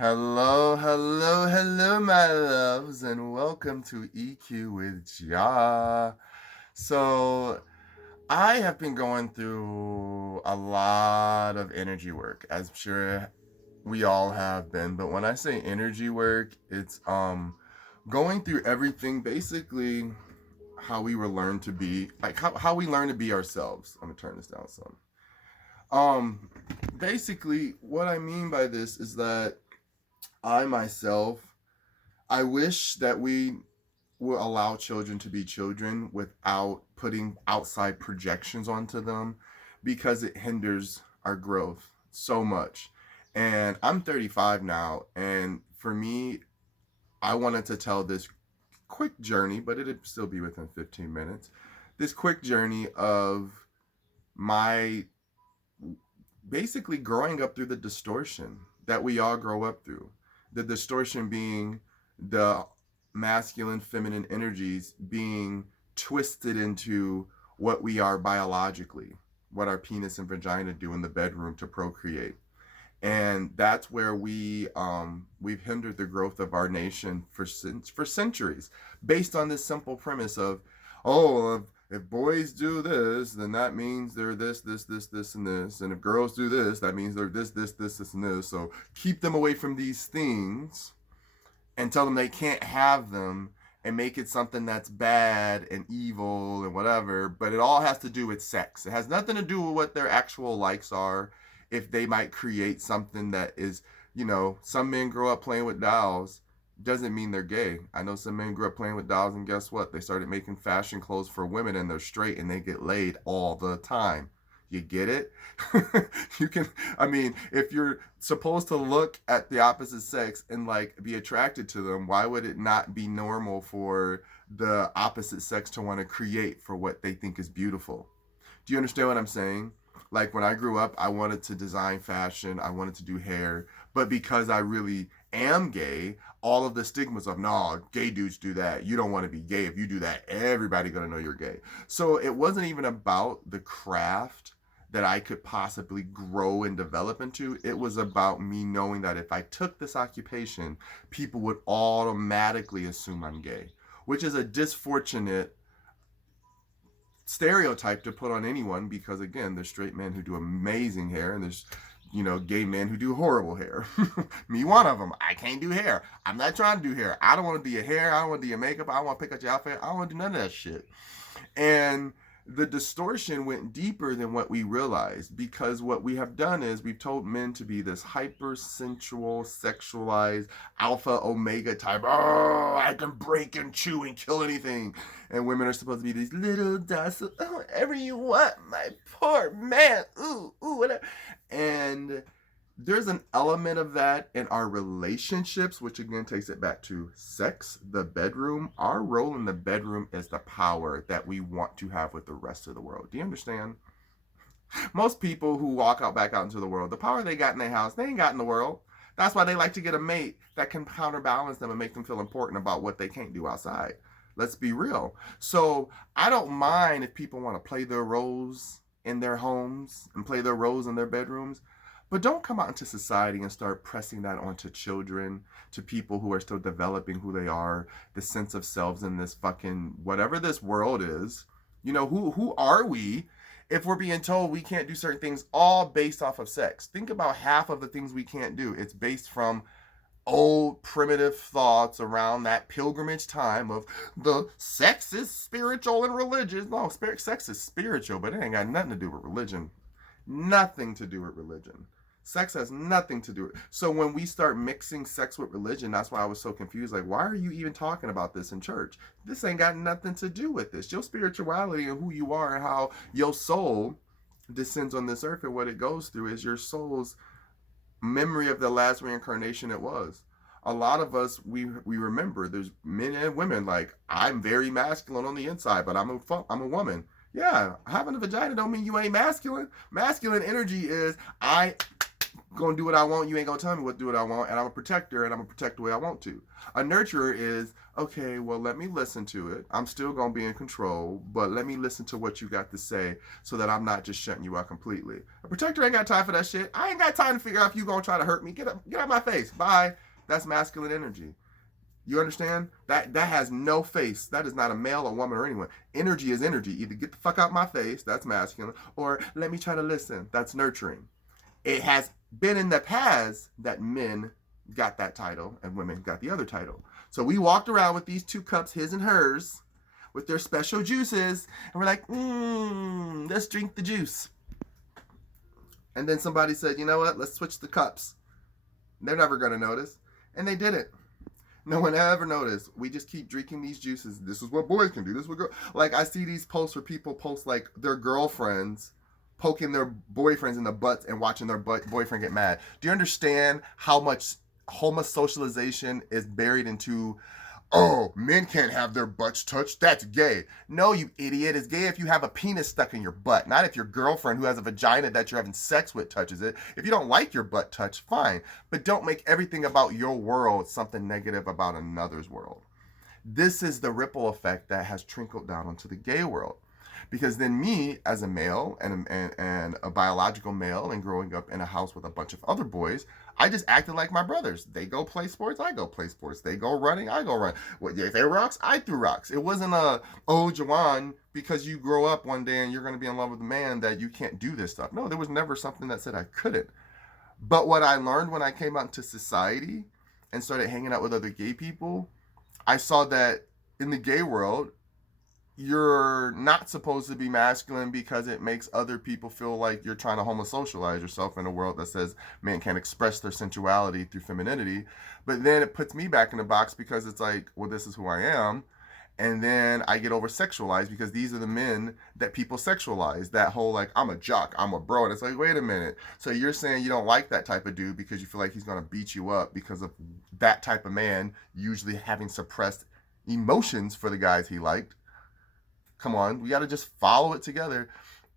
Hello, hello, hello, my loves, and welcome to EQ with Jah. So, I have been going through a lot of energy work, as I'm sure we all have been. But when I say energy work, it's going through everything, basically how we were learned to be, like how we learn to be ourselves. I'm gonna turn this down some. Um, Basically, what I mean by this is that I myself I wish that we will allow children to be children without putting outside projections onto them because it hinders our growth so much. And I'm 35 now, and for me, I wanted to tell this quick journey, but it'd still be within 15 minutes. This quick journey of my basically growing up through the distortion that we all grow up through. The distortion being the masculine, feminine energies being twisted into what we are biologically, what our penis and vagina do in the bedroom to procreate. And that's where we've hindered the growth of our nation for centuries, based on this simple premise of, oh, if boys do this, then that means they're this, and this. And if girls do this, that means they're this, and this. So keep them away from these things and tell them they can't have them and make it something that's bad and evil and whatever. But it all has to do with sex. It has nothing to do with what their actual likes are. If they might create something that is, some men grow up playing with dolls, doesn't mean they're gay. I know some men grew up playing with dolls, and guess what? They started making fashion clothes for women, and they're straight, and they get laid all the time. You get it? If you're supposed to look at the opposite sex and like be attracted to them, why would it not be normal for the opposite sex to want to create for what they think is beautiful? Do you understand what I'm saying? Like when I grew up, I wanted to design fashion, I wanted to do hair, but because I really am gay, all of the stigmas of, no, gay dudes do that. You don't want to be gay. If you do that, everybody gonna know you're gay. So it wasn't even about the craft that I could possibly grow and develop into. It was about me knowing that if I took this occupation, people would automatically assume I'm gay, which is a disfortunate stereotype to put on anyone because, again, there's straight men who do amazing hair and there's gay men who do horrible hair. Me, one of them. I can't do hair. I'm not trying to do hair. I don't want to do your hair. I don't want to do your makeup. I don't want to pick up your outfit. I don't want to do none of that shit. And the distortion went deeper than what we realized because what we have done is we've told men to be this hypersensual, sexualized, alpha, omega type. Oh, I can break and chew and kill anything. And women are supposed to be these little docile, oh, whatever you want, my poor man. Ooh, whatever. And there's an element of that in our relationships, which again takes it back to sex, the bedroom. Our role in the bedroom is the power that we want to have with the rest of the world. Do you understand? Most people who walk out back out into the world, the power they got in their house, they ain't got in the world. That's why they like to get a mate that can counterbalance them and make them feel important about what they can't do outside. Let's be real. So I don't mind if people want to play their roles in their homes and play their roles in their bedrooms. But don't come out into society and start pressing that onto children, to people who are still developing who they are, the sense of selves in this fucking whatever this world is. Who are we if we're being told we can't do certain things all based off of sex? Think about half of the things we can't do. It's based from old primitive thoughts around that pilgrimage time of the sex is spiritual and religious. No, sex is spiritual, but it ain't got nothing to do with religion. Nothing to do with religion. Sex has nothing to do with it. So when we start mixing sex with religion, that's why I was so confused. Like, why are you even talking about this in church? This ain't got nothing to do with this. Your spirituality and who you are and how your soul descends on this earth and what it goes through is your soul's memory of the last reincarnation it was. A lot of us, we remember there's men and women like, I'm very masculine on the inside, but I'm a woman. Yeah, having a vagina don't mean you ain't masculine. Masculine energy is I gonna do what I want. You ain't gonna tell me what to do what I want. And I'm a protector, and I'm gonna protect the way I want to. A nurturer is, okay, well, let me listen to it. I'm still gonna be in control, but let me listen to what you got to say so that I'm not just shutting you out completely. A protector ain't got time for that shit. I ain't got time to figure out if you gonna try to hurt me. Get out my face. Bye. That's masculine energy. You understand? That has no face. That is not a male, a woman, or anyone. Energy is energy. Either get the fuck out my face, that's masculine, or let me try to listen, that's nurturing. It has been in the past that men got that title and women got the other title. So we walked around with these two cups, his and hers, with their special juices, and we're like, let's drink the juice. And then somebody said, you know what, let's switch the cups. They're never going to notice. And they didn't. No one ever noticed. We just keep drinking these juices. This is what boys can do. This is what girls. Like, I see these posts where people post, like, their girlfriends poking their boyfriends in the butts and watching their boyfriend get mad. Do you understand how much homosocialization is buried into, oh, men can't have their butts touched? That's gay. No, you idiot. It's gay if you have a penis stuck in your butt, not if your girlfriend who has a vagina that you're having sex with touches it. If you don't like your butt touched, fine. But don't make everything about your world something negative about another's world. This is the ripple effect that has trickled down onto the gay world. Because then me, as a male and a biological male and growing up in a house with a bunch of other boys, I just acted like my brothers. They go play sports, I go play sports. They go running, I go run. If they threw rocks, I threw rocks. It wasn't oh, Jawan, because you grow up one day and you're going to be in love with a man that you can't do this stuff. No, there was never something that said I couldn't. But what I learned when I came out into society and started hanging out with other gay people, I saw that in the gay world, you're not supposed to be masculine because it makes other people feel like you're trying to homosocialize yourself in a world that says men can't express their sensuality through femininity. But then it puts me back in the box because it's like, well, this is who I am. And then I get over sexualized because these are the men that people sexualize. That whole like, I'm a jock, I'm a bro. And it's like, wait a minute. So you're saying you don't like that type of dude because you feel like he's going to beat you up because of that type of man usually having suppressed emotions for the guys he liked. Come on, we got to just follow it together.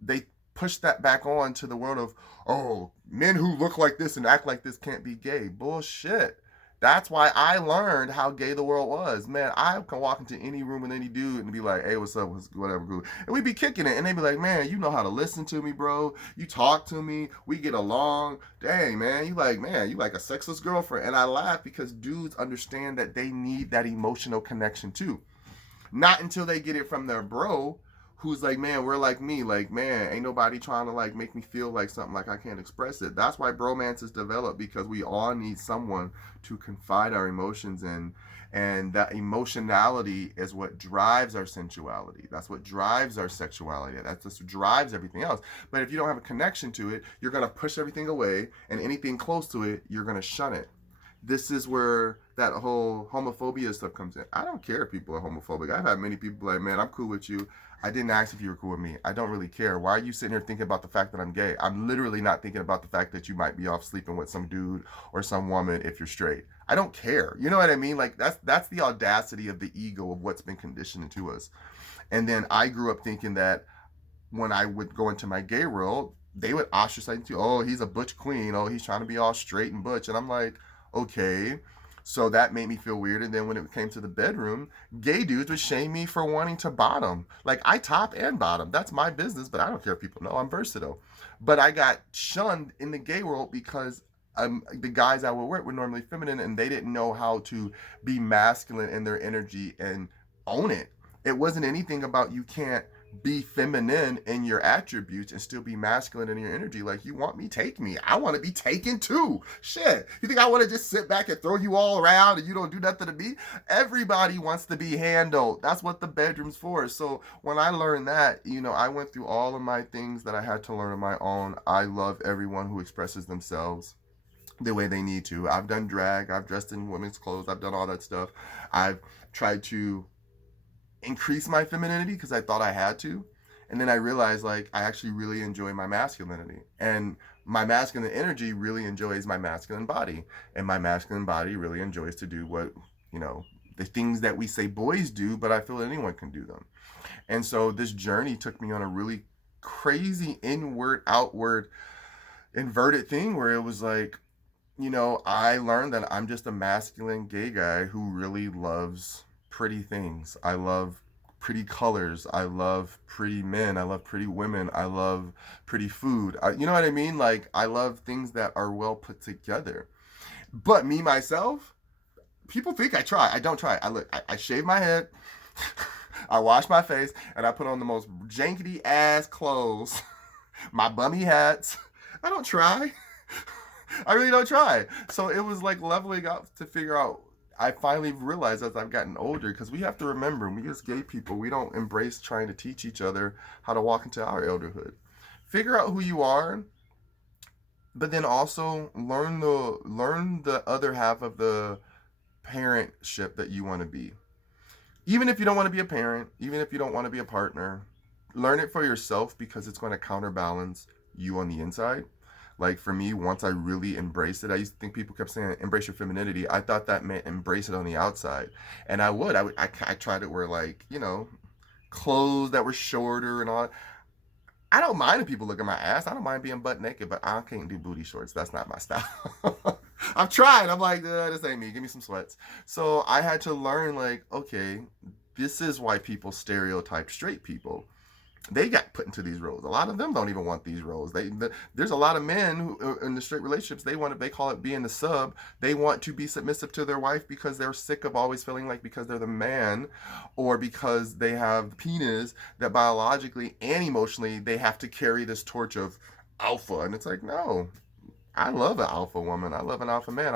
They push that back on to the world of, oh, men who look like this and act like this can't be gay. Bullshit. That's why I learned how gay the world was. Man, I can walk into any room with any dude and be like, hey, what's up, whatever, cool. And we'd be kicking it. And they'd be like, man, you know how to listen to me, bro. You talk to me. We get along. Dang, man, you like a sexless girlfriend. And I laugh because dudes understand that they need that emotional connection too. Not until they get it from their bro, who's like, man, we're like me. Like, man, ain't nobody trying to like make me feel like something like I can't express it. That's why bromance is developed, because we all need someone to confide our emotions in. And that emotionality is what drives our sensuality. That's what drives our sexuality. That's what drives everything else. But if you don't have a connection to it, you're going to push everything away, and anything close to it, you're going to shun it. This is where that whole homophobia stuff comes in. I don't care if people are homophobic. I've had many people like, man, I'm cool with you. I didn't ask if you were cool with me. I don't really care. Why are you sitting here thinking about the fact that I'm gay? I'm literally not thinking about the fact that you might be off sleeping with some dude or some woman if you're straight. I don't care. You know what I mean? Like, that's the audacity of the ego of what's been conditioned into us. And then I grew up thinking that when I would go into my gay world, they would ostracize me too. Oh, he's a butch queen. Oh, he's trying to be all straight and butch. And I'm like, okay. So that made me feel weird. And then when it came to the bedroom, gay dudes would shame me for wanting to bottom. Like, I top and bottom. That's my business, but I don't care if people know I'm versatile. But I got shunned in the gay world because the guys I would work were normally feminine, and they didn't know how to be masculine in their energy and own it. It wasn't anything about you can't be feminine in your attributes and still be masculine in your energy. Like, you want me, take me. I want to be taken too. Shit. You think I want to just sit back and throw you all around and you don't do nothing to me? Everybody wants to be handled. That's what the bedroom's for. So when I learned that, I went through all of my things that I had to learn on my own. I love everyone who expresses themselves the way they need to. I've done drag. I've dressed in women's clothes. I've done all that stuff. I've tried to increase my femininity because I thought I had to. And then I realized, like, I actually really enjoy my masculinity. And my masculine energy really enjoys my masculine body. And my masculine body really enjoys to do what, the things that we say boys do, but I feel anyone can do them. And so this journey took me on a really crazy inward, outward inverted thing where it was like, I learned that I'm just a masculine gay guy who really loves pretty things. I love pretty colors. I love pretty men. I love pretty women. I love pretty food. You know what I mean? Like, I love things that are well put together. But me, myself, people think I try. I don't try. I shave my head. I wash my face and I put on the most jankety ass clothes, my bummy hats. I don't try. I really don't try. So it was like leveling up to figure out. I finally realized as I've gotten older, because we have to remember, we as gay people, we don't embrace trying to teach each other how to walk into our elderhood. Figure out who you are, but then also learn the other half of the parentship that you want to be. Even if you don't want to be a parent, even if you don't want to be a partner, learn it for yourself because it's going to counterbalance you on the inside. Like for me, once I really embraced it, I used to think people kept saying embrace your femininity. I thought that meant embrace it on the outside, and I tried it where, like, clothes that were shorter and all. I don't mind if people look at my ass. I don't mind being butt naked, but I can't do booty shorts. That's not my style. I've tried. I'm like, this ain't me. Give me some sweats. So I had to learn, like, okay, this is why people stereotype straight people. They got put into these roles. A lot of them don't even want these roles. There's a lot of men who, in the straight relationships, they call it being the sub. They want to be submissive to their wife because they're sick of always feeling like because they're the man, or because they have penis, that biologically and emotionally they have to carry this torch of alpha. And it's like, no, I love an alpha woman. I love an alpha man.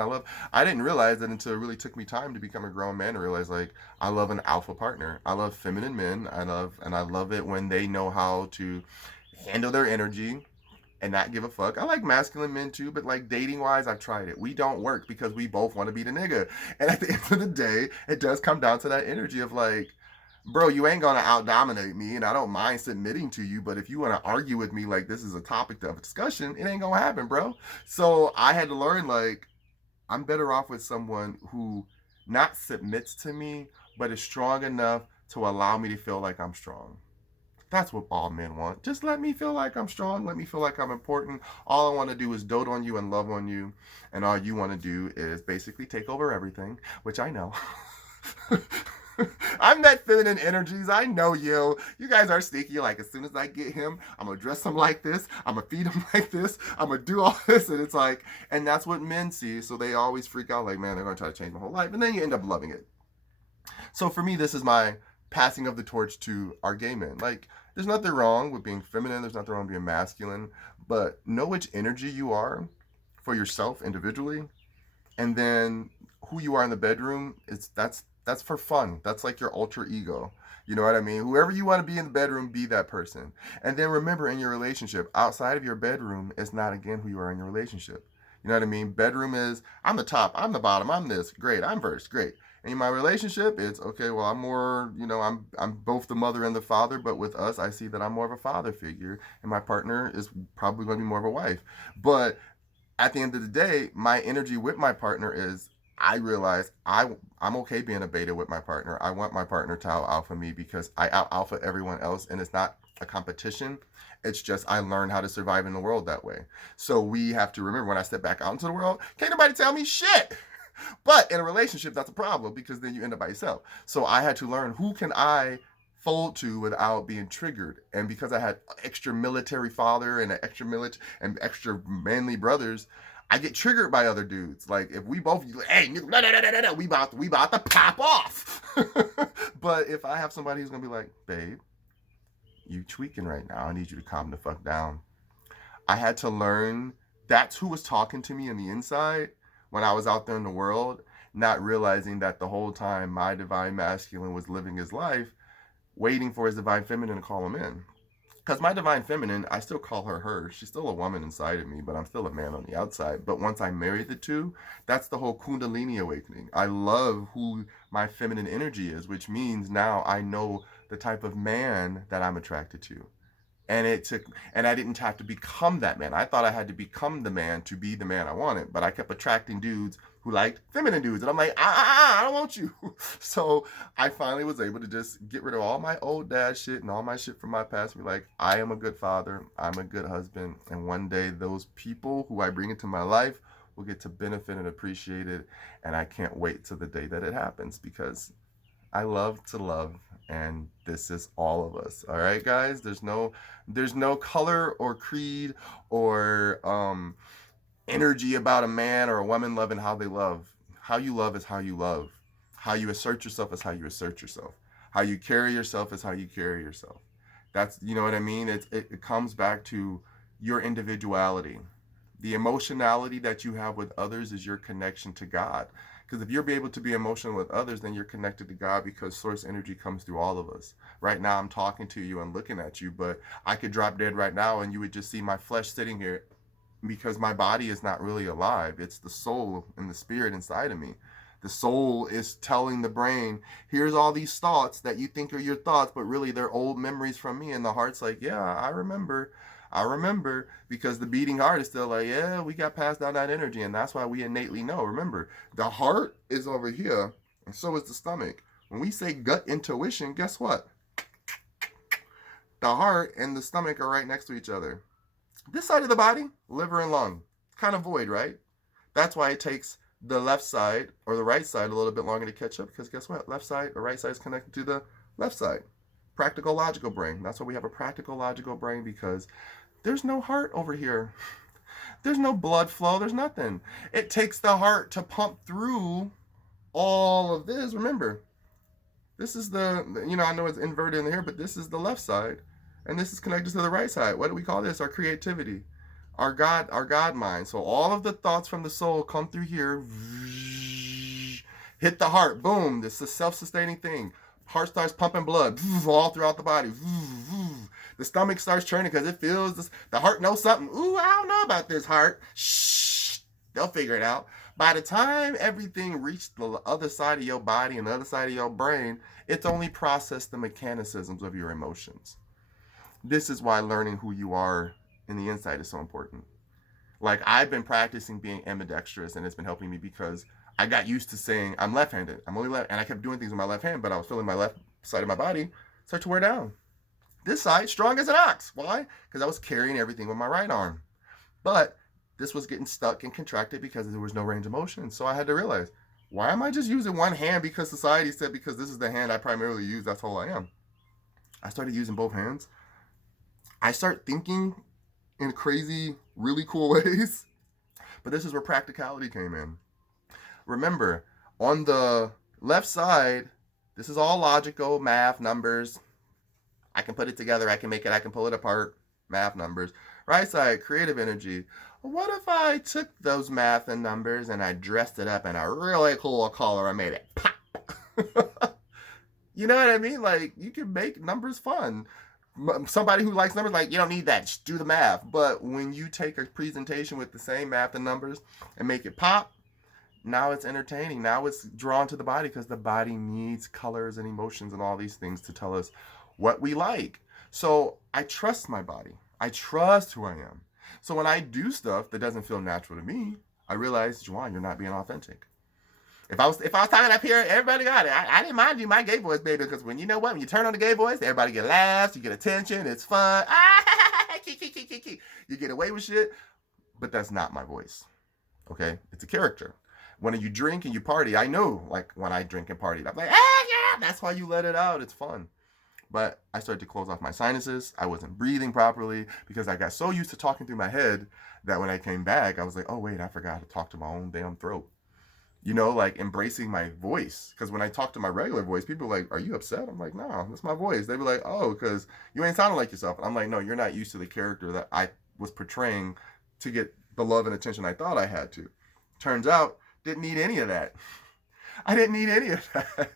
I didn't realize that until it really took me time to become a grown man to realize, like, I love an alpha partner. I love feminine men. I love it when they know how to handle their energy and not give a fuck. I like masculine men too, but like dating wise, I've tried it. We don't work because we both want to be the nigga. And at the end of the day, it does come down to that energy of like, bro, you ain't gonna out dominate me, and I don't mind submitting to you. But if you want to argue with me like this is a topic of discussion, it ain't gonna happen, bro. So I had to learn, like, I'm better off with someone who not submits to me, but is strong enough to allow me to feel like I'm strong. That's what all men want. Just let me feel like I'm strong. Let me feel like I'm important. All I want to do is dote on you and love on you. And all you want to do is basically take over everything, which I know. I'm that feminine energies. I know you. You guys are sneaky. Like, as soon as I get him, I'm going to dress him like this. I'm going to feed him like this. I'm going to do all this. And it's like, and that's what men see. So they always freak out like, man, they're going to try to change my whole life. And then you end up loving it. So for me, this is my passing of the torch to our gay men. Like, there's nothing wrong with being feminine. There's nothing wrong with being masculine. But know which energy you are for yourself individually. And then who you are in the bedroom, that's for fun. That's like your alter ego. You know what I mean? Whoever you want to be in the bedroom, be that person. And then remember, in your relationship, outside of your bedroom is not, again, who you are in your relationship. You know what I mean? Bedroom is, I'm the top, I'm the bottom, I'm this, great, I'm first, great. And in my relationship, it's okay, well, I'm more, I'm both the mother and the father, but with us, I see that I'm more of a father figure, and my partner is probably going to be more of a wife. But at the end of the day, my energy with my partner is, I realize I'm okay being a beta with my partner. I want my partner to out alpha me because I out alpha everyone else, and it's not a competition. It's just I learned how to survive in the world that way. So we have to remember, when I step back out into the world, can't nobody tell me shit. But in a relationship, that's a problem because then you end up by yourself. So I had to learn, who can I fold to without being triggered. And because I had extra military father and an extra military and extra manly brothers, I get triggered by other dudes. Like, if we both, hey, we about to pop off. But if I have somebody who's gonna be like, babe, you tweaking right now. I need you to calm the fuck down. I had to learn that's who was talking to me on the inside when I was out there in the world, not realizing that the whole time my divine masculine was living his life, waiting for his divine feminine to call him in. Because my divine feminine, I still call her her. She's still a woman inside of me, but I'm still a man on the outside. But once I married the two, that's the whole Kundalini awakening. I love who my feminine energy is, which means now I know the type of man that I'm attracted to. And I didn't have to become that man. I thought I had to become the man to be the man I wanted, but I kept attracting dudes who liked feminine dudes. And I'm like, I don't want you. So I finally was able to just get rid of all my old dad shit and all my shit from my past and be like, I am a good father. I'm a good husband. And one day those people who I bring into my life will get to benefit and appreciate it. And I can't wait till the day that it happens, because I love to love, and this is all of us. All right, guys. There's no color or creed or energy about a man or a woman loving how they love. How you love is how you love. How you assert yourself is how you assert yourself. How you carry yourself is how you carry yourself. That's, you know what I mean? It comes back to your individuality. The emotionality that you have with others is your connection to God. Because if you're able to be emotional with others, then you're connected to God, because source energy comes through all of us. Right now, I'm talking to you and looking at you, but I could drop dead right now and you would just see my flesh sitting here, because my body is not really alive. It's the soul and the spirit inside of me. The soul is telling the brain, here's all these thoughts that you think are your thoughts, but really they're old memories from me. And the heart's like, yeah, I remember, because the beating heart is still like, yeah, we got passed down that energy. And that's why we innately know. Remember, the heart is over here, and so is the stomach. When we say gut intuition, guess what? The heart and the stomach are right next to each other. This side of the body, liver and lung, kind of void, right? That's why it takes the left side or the right side a little bit longer to catch up, because guess what? Left side or right side is connected to the left side. Practical logical brain. That's why we have a practical logical brain, because there's no heart over here. There's no blood flow. There's nothing. It takes the heart to pump through all of this. Remember, this is I know it's inverted in here, but this is the left side. And this is connected to the right side. What do we call this? Our creativity. Our God mind. So all of the thoughts from the soul come through here, hit the heart, boom. This is a self-sustaining thing. Heart starts pumping blood all throughout the body. The stomach starts churning because it feels this. The heart knows something. Ooh, I don't know about this heart. Shh, they'll figure it out. By the time everything reached the other side of your body and the other side of your brain, it's only processed the mechanicisms of your emotions. This is why learning who you are in the inside is so important. Like, I've been practicing being ambidextrous, and it's been helping me because I got used to saying I'm left-handed. I'm only left, and I kept doing things with my left hand, but I was feeling my left side of my body start to wear down. This side, strong as an ox. Why? Because I was carrying everything with my right arm. But this was getting stuck and contracted because there was no range of motion. So I had to realize, why am I just using one hand? Because society said, because this is the hand I primarily use, that's all I am. I started using both hands. I start thinking in crazy, really cool ways. But this is where practicality came in. Remember, on the left side, this is all logical, math, numbers. I can put it together, I can make it, I can pull it apart, math, numbers. Right side, creative energy. What if I took those math and numbers and I dressed it up in a really cool color and made it pop? You know what I mean? Like, you can make numbers fun. Somebody who likes numbers, like, you don't need that, just do the math. But when you take a presentation with the same math and numbers and make it pop, now it's entertaining. Now it's drawn to the body, because the body needs colors and emotions and all these things to tell us what we like. So I trust my body. I trust who I am. So when I do stuff that doesn't feel natural to me, I realize, Juwan, you're not being authentic. If I was talking up here, everybody got it. I didn't mind you my gay voice, baby, because when you know what, when you turn on the gay voice, everybody get laughs, you get attention, it's fun. You get away with shit, but that's not my voice. Okay, it's a character. When you drink and you party, I know, like, when I drink and party, I'm like, yeah, that's why you let it out. It's fun. But I started to close off my sinuses. I wasn't breathing properly because I got so used to talking through my head that when I came back, I was like, oh, wait, I forgot to talk to my own damn throat. You know, like, embracing my voice. Because when I talk to my regular voice, people are like, are you upset? I'm like, no, that's my voice. They were like, oh, because you ain't sounding like yourself. I'm like, no, you're not used to the character that I was portraying to get the love and attention I thought I had to. Turns out, didn't need any of that. I didn't need any of that.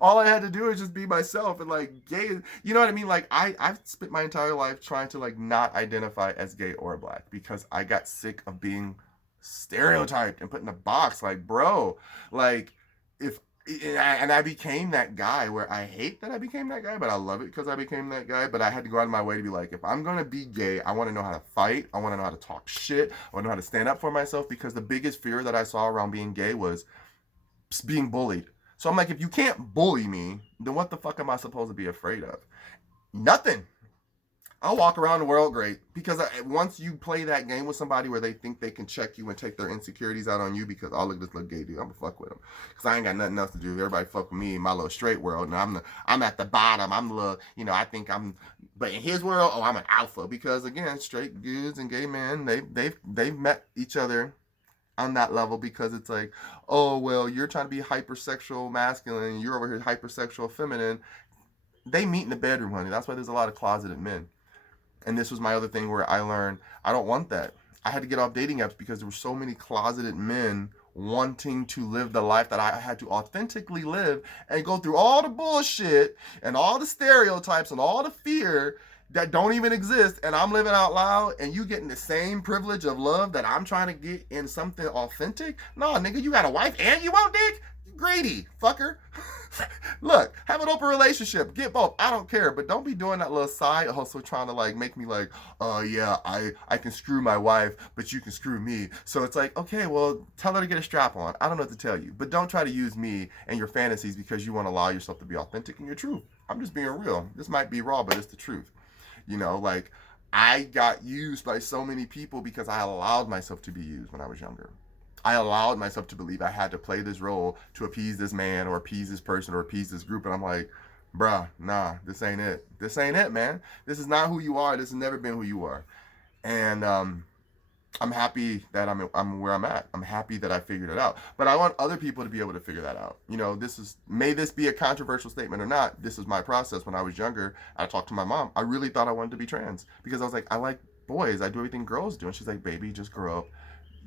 All I had to do is just be myself. And, like, gay, you know what I mean? Like, I've spent my entire life trying to, like, not identify as gay or black because I got sick of being stereotyped and put in a box. Like, bro, like, if And I became that guy where I hate that I became that guy, but I love it because I became that guy. But I had to go out of my way to be like, if I'm going to be gay, I want to know how to fight. I want to know how to talk shit. I want to know how to stand up for myself, because the biggest fear that I saw around being gay was being bullied. So I'm like, if you can't bully me, then what the fuck am I supposed to be afraid of? Nothing. I'll walk around the world great, because once you play that game with somebody where they think they can check you and take their insecurities out on you because, oh, look at this little gay dude, I'm gonna fuck with him because I ain't got nothing else to do. Everybody fuck with me in my little straight world, and I'm at the bottom. I'm the little, I think I'm, but in his world, oh, I'm an alpha, because again, straight dudes and gay men, they've met each other on that level, because it's like, oh well, you're trying to be hypersexual masculine, and you're over here hypersexual feminine. They meet in the bedroom, honey. That's why there's a lot of closeted men. And this was my other thing where I learned I don't want that. I had to get off dating apps because there were so many closeted men wanting to live the life that I had to authentically live, and go through all the bullshit and all the stereotypes and all the fear that don't even exist, and I'm living out loud, and you getting the same privilege of love that I'm trying to get in something authentic. No, nigga, you got a wife and you want dick? Greedy fucker. Look, have an open relationship, get both, I don't care, but don't be doing that little side hustle trying to like make me like, oh yeah, I can screw my wife, but you can screw me. So it's like, okay, well, tell her to get a strap on. I don't know what to tell you, but don't try to use me and your fantasies because you want to allow yourself to be authentic and your truth. I'm just being real. This might be raw, but it's the truth. Like, I got used by so many people because I allowed myself to be used when I was younger. I allowed myself to believe I had to play this role to appease this man or appease this person or appease this group. And I'm like, bruh, nah, this ain't it. This ain't it, man. This is not who you are. This has never been who you are. And I'm happy that I'm where I'm at. I'm happy that I figured it out. But I want other people to be able to figure that out. May this be a controversial statement or not, this is my process. When I was younger, I talked to my mom. I really thought I wanted to be trans because I was like, I like boys. I do everything girls do. And she's like, baby, just grow up.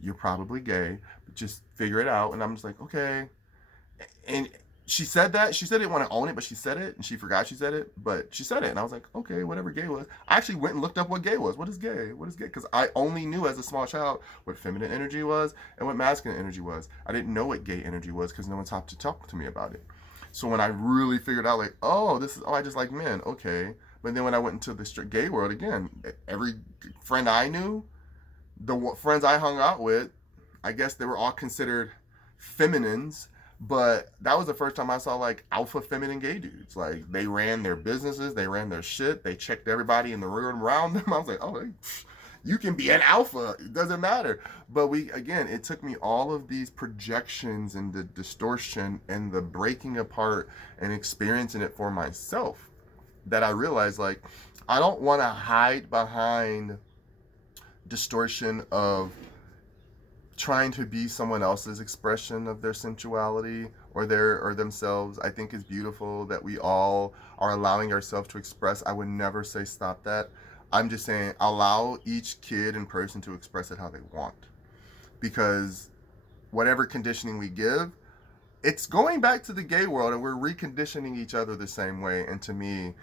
You're probably gay, but just figure it out. And I'm just like, okay. And she said that. She said didn't want to own it, but she said it, and she forgot she said it, but she said it. And I was like, okay, whatever gay was. I actually went and looked up what gay was. What is gay? What is gay? Because I only knew as a small child what feminine energy was and what masculine energy was. I didn't know what gay energy was because no one stopped to talk to me about it. So when I really figured out, like, I just like men, okay. But then when I went into the strict gay world, again, every friend I knew, the friends I hung out with, I guess they were all considered feminines, but that was the first time I saw like alpha feminine gay dudes. Like, they ran their businesses, they ran their shit, they checked everybody in the room around them. I was like, oh, you can be an alpha, it doesn't matter. But it took me all of these projections and the distortion and the breaking apart and experiencing it for myself that I realized, like, I don't want to hide behind distortion of trying to be someone else's expression of their sensuality or themselves. I think it's beautiful that we all are allowing ourselves to express. I would never say stop that. I'm just saying allow each kid and person to express it how they want, because whatever conditioning we give, it's going back to the gay world, and we're reconditioning each other the same way. And to me,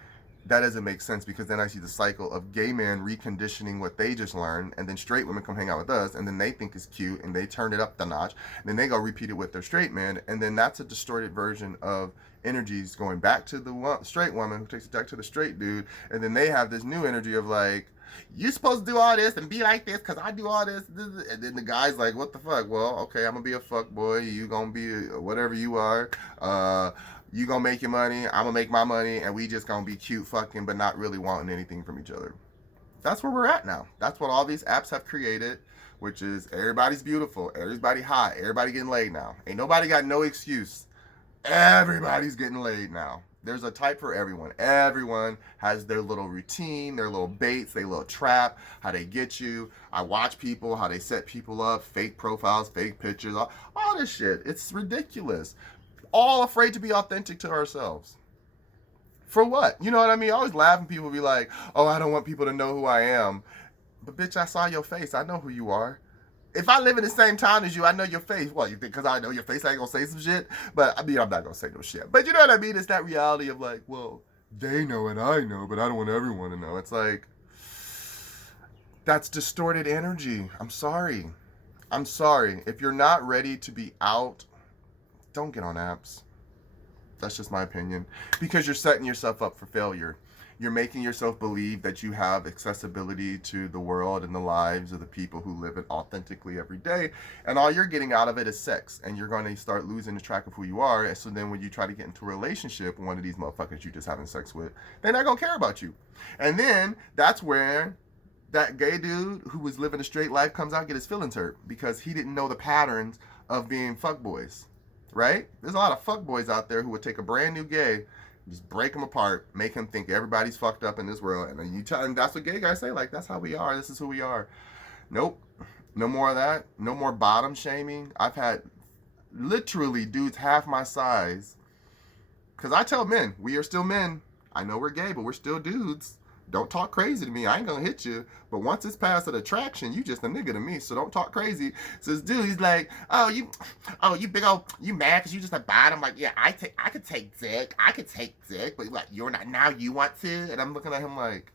that doesn't make sense, because then I see the cycle of gay men reconditioning what they just learned, and then straight women come hang out with us, and then they think it's cute, and they turn it up the notch, and then they go repeat it with their straight man, and then that's a distorted version of energies going back to the straight woman who takes it back to the straight dude, and then they have this new energy of like, you're supposed to do all this and be like this because I do all this, and then the guy's like, what the fuck? Well, okay, I'm gonna be a fuck boy, you gonna be whatever you are, you gonna make your money, I'm gonna make my money, and we just gonna be cute fucking but not really wanting anything from each other. That's where we're at now. That's what all these apps have created, which is everybody's beautiful, everybody hot, everybody getting laid now. Ain't nobody got no excuse. Everybody's getting laid now. There's a type for everyone. Everyone has their little routine, their little baits, their little trap, how they get you. I watch people, how they set people up, fake profiles, fake pictures, all this shit. It's ridiculous. All afraid to be authentic to ourselves. For what? You know what I mean? I always laugh when people be like, oh, I don't want people to know who I am. But bitch, I saw your face. I know who you are. If I live in the same town as you, I know your face. What, you think because I know your face I ain't gonna say some shit? But I mean, I'm not gonna say no shit. But you know what I mean? It's that reality of like, well, they know and I know, but I don't want everyone to know. It's like, that's distorted energy. I'm sorry. If you're not ready to be out, don't get on apps. That's just my opinion. Because you're setting yourself up for failure. You're making yourself believe that you have accessibility to the world and the lives of the people who live it authentically every day. And all you're getting out of it is sex. And you're going to start losing the track of who you are. And so then when you try to get into a relationship with one of these motherfuckers you just having sex with, they're not going to care about you. And then that's where that gay dude who was living a straight life comes out and get his feelings hurt because he didn't know the patterns of being fuckboys. Right? There's a lot of fuckboys out there who would take a brand new gay, just break him apart, make him think everybody's fucked up in this world, and then you tell him that's what gay guys say, like, that's how we are, this is who we are. Nope. No more of that. No more bottom shaming. I've had literally dudes half my size, because I tell men, we are still men. I know we're gay, but we're still dudes. Don't talk crazy to me. I ain't gonna hit you. But once it's past that attraction, you just a nigga to me. So don't talk crazy. So this dude, he's like, you big old, you mad because you just a bottom? Like, yeah, I could take dick. I could take dick. But like, you're not, now you want to? And I'm looking at him like,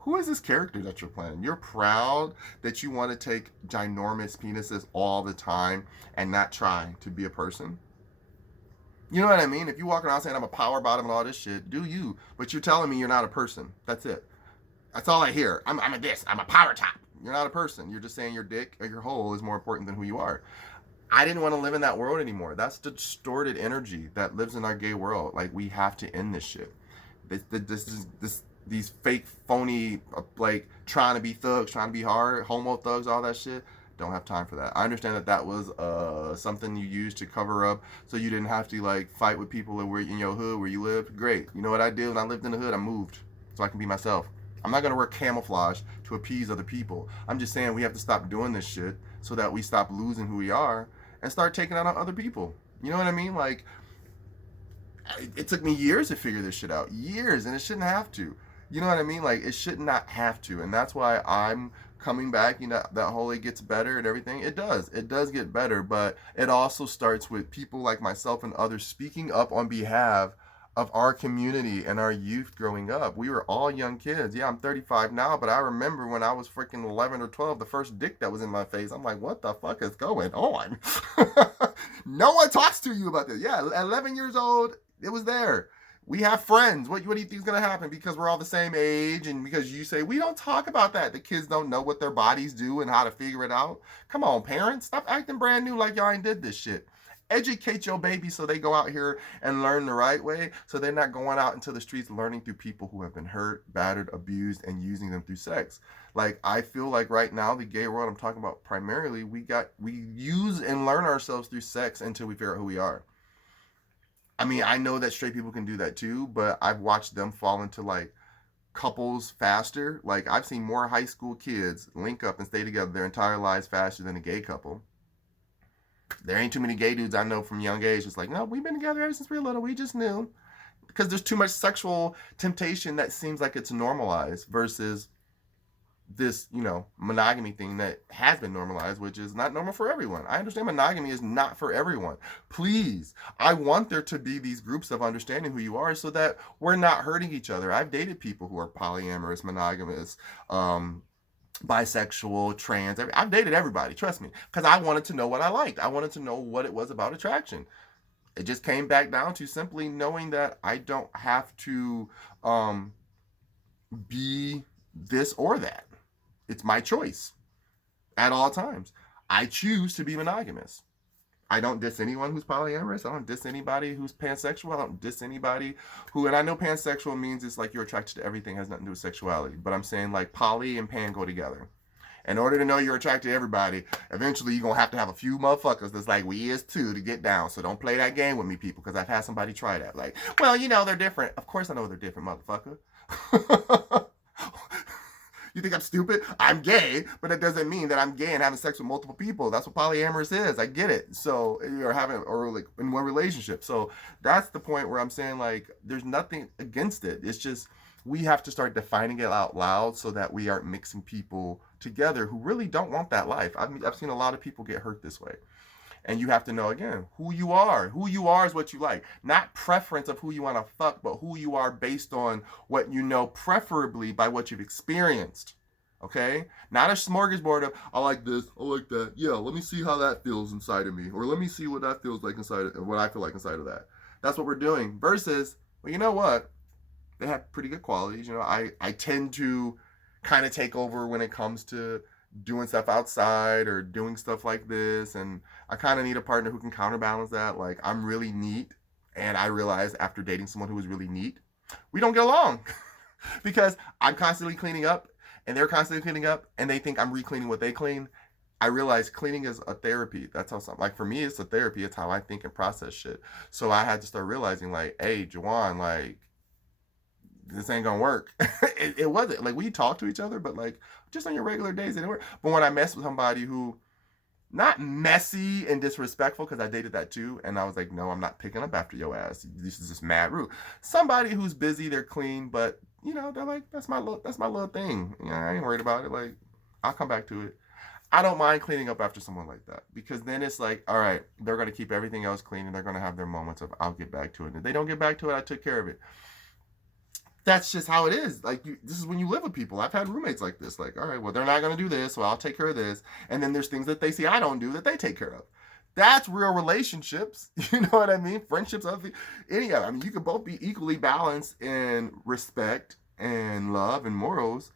who is this character that you're playing? You're proud that you want to take ginormous penises all the time and not try to be a person? You know what I mean? If you walk around saying I'm a power bottom and all this shit, do you? But you're telling me you're not a person. That's it. That's all I hear. I'm a this. I'm a power top. You're not a person. You're just saying your dick or your hole is more important than who you are. I didn't want to live in that world anymore. That's the distorted energy that lives in our gay world. Like, we have to end this shit. These fake, phony, like, trying to be thugs, trying to be hard, homo thugs, all that shit. Don't have time for that. I understand that that was something you used to cover up so you didn't have to like fight with people that were in your hood where you lived. Great. You know what I did when I lived in the hood? I moved so I can be myself. I'm not going to wear camouflage to appease other people. I'm just saying we have to stop doing this shit so that we stop losing who we are and start taking out on other people. You know what I mean? Like, it took me years to figure this shit out. Years, and it shouldn't have to. You know what I mean? Like, it should not have to. And that's why I'm coming back, you know, that whole it gets better and everything. It does get better, but it also starts with people like myself and others speaking up on behalf of our community and our youth growing up. We were all young kids. Yeah, I'm 35 now, but I remember when I was freaking 11 or 12, the first dick that was in my face, I'm like, what the fuck is going on? No one talks to you about this. Yeah, 11 years old, it was there. We have friends. What do you think is going to happen? Because we're all the same age and because you say, we don't talk about that. The kids don't know what their bodies do and how to figure it out. Come on, parents. Stop acting brand new like y'all ain't did this shit. Educate your baby so they go out here and learn the right way, so they're not going out into the streets learning through people who have been hurt, battered, abused, and using them through sex. Like, I feel like right now, the gay world I'm talking about primarily, we use and learn ourselves through sex until we figure out who we are. I mean, I know that straight people can do that too, but I've watched them fall into like couples faster. Like, I've seen more high school kids link up and stay together their entire lives faster than a gay couple. There ain't too many gay dudes I know from young age. It's like, no, we've been together ever since we were little. We just knew. Because there's too much sexual temptation that seems like it's normalized versus this, you know, monogamy thing that has been normalized, which is not normal for everyone. I understand monogamy is not for everyone. Please, I want there to be these groups of understanding who you are so that we're not hurting each other. I've dated people who are polyamorous, monogamous, bisexual, trans. I've dated everybody, trust me, because I wanted to know what I liked. I wanted to know what it was about attraction. It just came back down to simply knowing that I don't have to be this or that. It's my choice at all times. I choose to be monogamous. I don't diss anyone who's polyamorous. I don't diss anybody who's pansexual. I don't diss anybody who, and I know pansexual means it's like you're attracted to everything, has nothing to do with sexuality. But I'm saying like poly and pan go together. In order to know you're attracted to everybody, eventually you're going to have a few motherfuckers that's like, we is too, to get down. So don't play that game with me, people, because I've had somebody try that. Like, well, you know, they're different. Of course I know they're different, motherfucker. You think I'm stupid? I'm gay, but that doesn't mean that I'm gay and having sex with multiple people. That's what polyamorous is. I get it. So you're having or like in one relationship. So that's the point where I'm saying like there's nothing against it. It's just we have to start defining it out loud so that we aren't mixing people together who really don't want that life. I've seen a lot of people get hurt this way. And you have to know, again, who you are. Who you are is what you like. Not preference of who you want to fuck, but who you are based on what you know, preferably by what you've experienced. Okay? Not a smorgasbord of, I like this, I like that. Yeah, let me see how that feels inside of me. Or let me see what that feels like inside of, what I feel like inside of that. That's what we're doing. Versus, well, you know what? They have pretty good qualities. You know, I tend to kind of take over when it comes to doing stuff outside or doing stuff like this. And I kind of need a partner who can counterbalance that. Like, I'm really neat. And I realized after dating someone who was really neat, we don't get along because I'm constantly cleaning up and they're constantly cleaning up and they think I'm re-cleaning what they clean. I realized cleaning is a therapy. That's how something, like, for me, it's a therapy. It's how I think and process shit. So I had to start realizing, like, hey, Jawan, like, this ain't gonna work. It wasn't like we talked to each other, but like just on your regular days, it didn't work. But when I messed with somebody who, not messy and disrespectful, because I dated that too, and I was like, no, I'm not picking up after your ass. This is just mad rude. Somebody who's busy, they're clean, but you know, they're like, that's my little thing. You know, I ain't worried about it. Like, I'll come back to it. I don't mind cleaning up after someone like that because then it's like, all right, they're gonna keep everything else clean and they're gonna have their moments of I'll get back to it. And if they don't get back to it, I took care of it. That's just how it is. Like, this is when you live with people. I've had roommates like this. Like, all right, well, they're not going to do this, so I'll take care of this. And then there's things that they see I don't do that they take care of. That's real relationships. You know what I mean? Friendships, any of it. I mean, you can both be equally balanced in respect and love and morals,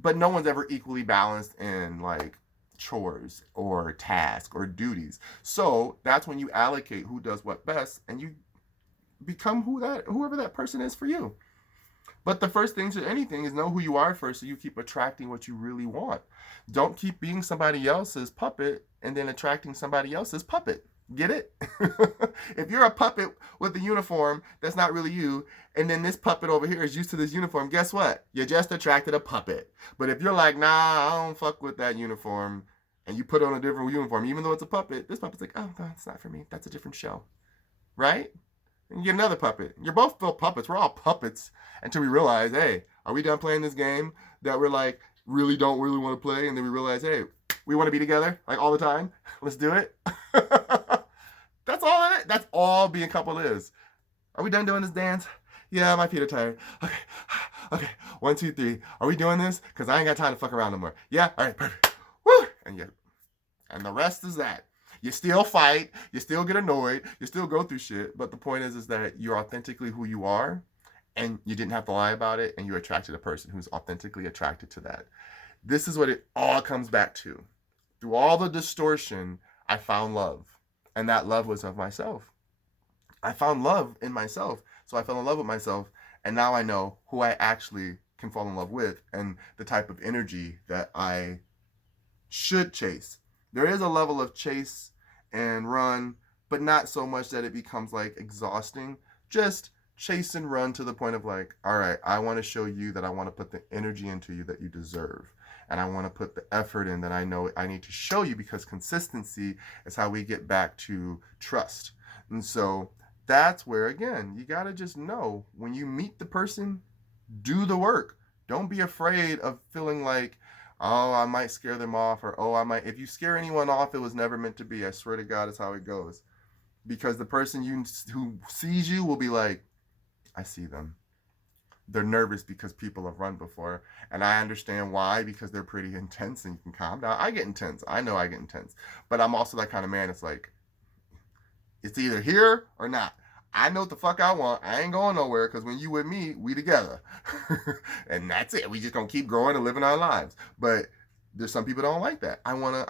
but no one's ever equally balanced in like chores or tasks or duties. So that's when you allocate who does what best, and you become whoever that person is for you. But the first thing to anything is know who you are first so you keep attracting what you really want. Don't keep being somebody else's puppet and then attracting somebody else's puppet. Get it? If you're a puppet with a uniform that's not really you, and then this puppet over here is used to this uniform, guess what? You just attracted a puppet. But if you're like, nah, I don't fuck with that uniform, and you put on a different uniform, even though it's a puppet, this puppet's like, oh, no, it's not for me. That's a different show. Right? And you get another puppet. You're both still puppets. We're all puppets until we realize, hey, are we done playing this game that we're like don't really want to play? And then we realize, hey, we want to be together like all the time. Let's do it. That's all it is. That's all being a couple is. Are we done doing this dance? Yeah, my feet are tired. Okay. Okay. 1, 2, 3. Are we doing this? Because I ain't got time to fuck around no more. Yeah? All right, perfect. Woo! And the rest is that. You still fight, you still get annoyed, you still go through shit, but the point is that you're authentically who you are, and you didn't have to lie about it, and you attracted a person who's authentically attracted to that. This is what it all comes back to. Through all the distortion, I found love, and that love was of myself. I found love in myself, so I fell in love with myself, and now I know who I actually can fall in love with, and the type of energy that I should chase. There is a level of chase and run, but not so much that it becomes like exhausting. Just chase and run to the point of like, all right, I want to show you that I want to put the energy into you that you deserve. And I want to put the effort in that I know I need to show you, because consistency is how we get back to trust. And so that's where, again, you got to just know when you meet the person, do the work. Don't be afraid of feeling like, oh, I might scare them off, or oh, I might. If you scare anyone off, it was never meant to be. I swear to God, it's how it goes. Because the person who sees you will be like, I see them. They're nervous because people have run before, and I understand why, because they're pretty intense, and you can calm down. I get intense. I know I get intense, but I'm also that kind of man. It's like, it's either here or not. I know what the fuck I want. I ain't going nowhere, because when you with me, we together. And that's it. We just gonna keep growing and living our lives. But there's some people that don't like that. I want to